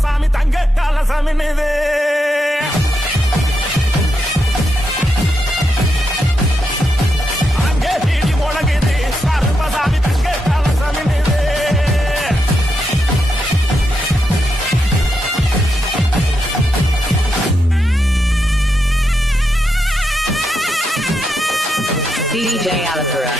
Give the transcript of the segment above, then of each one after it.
கருப்பசாமி தங்க கலசமின்னுது அங்கே தீடி முழங்குது கருப்பசாமி தங்க கலசமின்னுது DJ Alapura.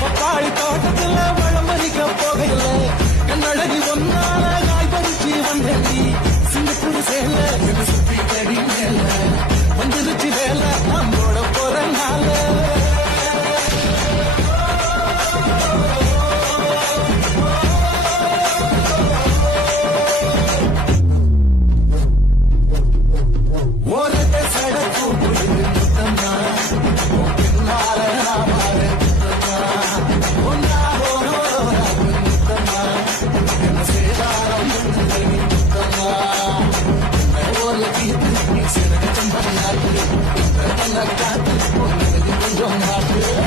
பப்பாளி தோட்டத்துல வளமறிக்க போகையில கண்ணழகி ஒன்னால காய் பறிச்சு வந்தடி சிங்கப்பூர் சேல சுத்தி கடி மேல வந்துருச்சு வேலை நம்மோட போறனால ஓரத்தை சடக்கு முத்தம்மா பின்னால நாமார Don't